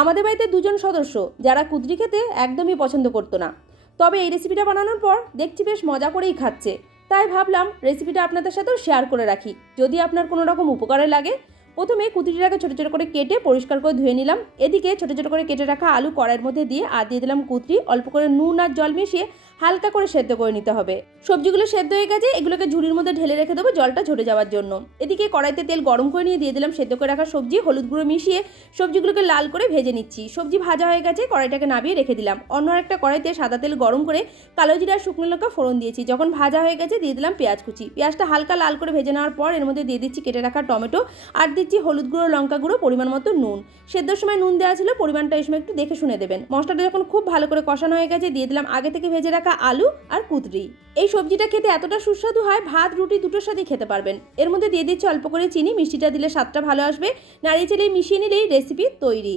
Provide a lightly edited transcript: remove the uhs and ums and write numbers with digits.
আমাদের বাড়িতে দুজন সদস্য যারা কুদরি খেতে একদমই পছন্দ করতো না, তবে এই রেসিপিটা বানানোর পর দেখছি বেশ মজা করেই খাচ্ছে। তাই ভাবলাম রেসিপিটা আপনাদের সাথেও শেয়ার করে রাখি, যদি আপনার কোনো রকম উপকারে লাগে। প্রথমে কুদরিটাকে ছোটো ছোটো করে কেটে পরিষ্কার করে ধুয়ে নিলাম। এদিকে ছোটো ছোটো করে কেটে রাখা আলু কড়াইয়ের মধ্যে দিয়ে আর দিয়ে দিলাম কুদরি। অল্প করে নুন আর জল মিশিয়ে হালকা করে সেদ্ধ করে নিতে হবে। সবজিগুলো সেদ্ধ হয়ে গেছে, এগুলোকে ঝুড়ির মধ্যে ঢেলে রেখে দেবো জলটা ঝরে যাওয়ার জন্য। এদিকে কড়াইতে তেল গরম করে নিয়ে দিয়ে দিলাম সেদ্ধ করে রাখা সবজি, হলুদ গুঁড়ো মিশিয়ে সবজিগুলোকে লাল করে ভেজে নিচ্ছি। সবজি ভাজা হয়ে গেছে, কড়াইটাকে নামিয়ে রেখে দিলাম। অন্য একটা কড়াইতে সাদা তেল গরম করে কালো জিরা আর শুকনো লঙ্কা ফোড়ন দিয়েছি। যখন ভাজা হয়ে গেছে দিয়ে দিলাম পেঁয়াজ কুচি। পেঁয়াজটা হালকা লাল করে ভেজে নেওয়ার পর এর মধ্যে দিয়ে দিচ্ছি কেটে রাখা টমেটো আর দিচ্ছি হলুদ গুঁড়ো, লঙ্কা গুঁড়ো, পরিমাণ মতো নুন। সেদ্ধর সময় নুন দেওয়া ছিল, পরিমাণটা এই সময় একটু দেখে শুনে দেবেন। মশলাটা যখন খুব ভালো করে কষানো হয়ে গেছে দিয়ে দিলাম আগে থেকে ভেজে রাখা আলু আর কুদরি। এই সবজিটা খেতে এতটা সুস্বাদু হয়, ভাত রুটি দুটোর সাথে খেতে পারবেন। এর মধ্যে দিয়ে দিচ্ছি অল্প করে চিনি, মিষ্টিটা দিলে স্বাদটা ভালো আসবে। নাড়িয়ে চালিয়ে মিশিয়ে নিলেই রেসিপি তৈরি।